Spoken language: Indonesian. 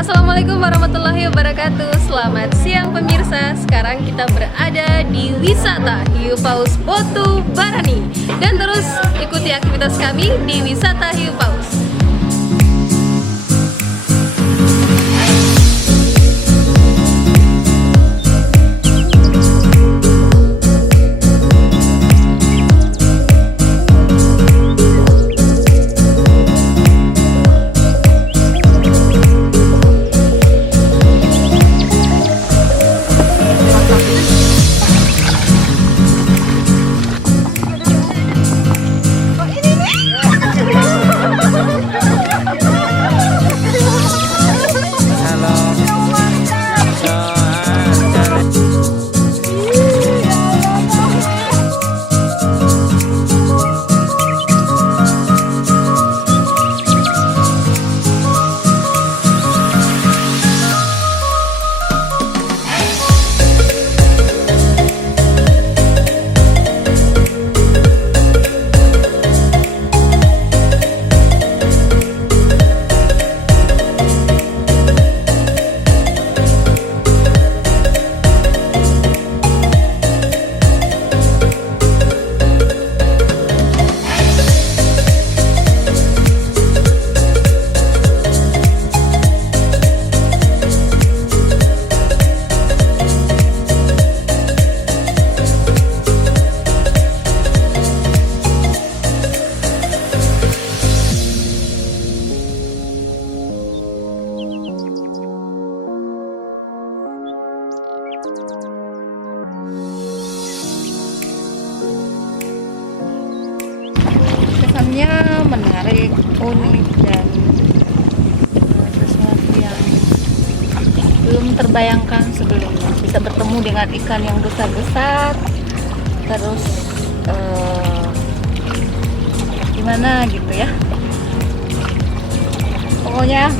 Assalamualaikum warahmatullahi wabarakatuh. Selamat siang pemirsa. Sekarang kita berada di wisata Hiu Paus Botu Barani. Dan terus ikuti aktivitas kami di wisata Hiu Paus. Kesannya menarik, unik, dan sesuatu yang belum terbayangkan sebelumnya. Bisa bertemu dengan ikan yang besar-besar, terus gimana gitu ya. Pokoknya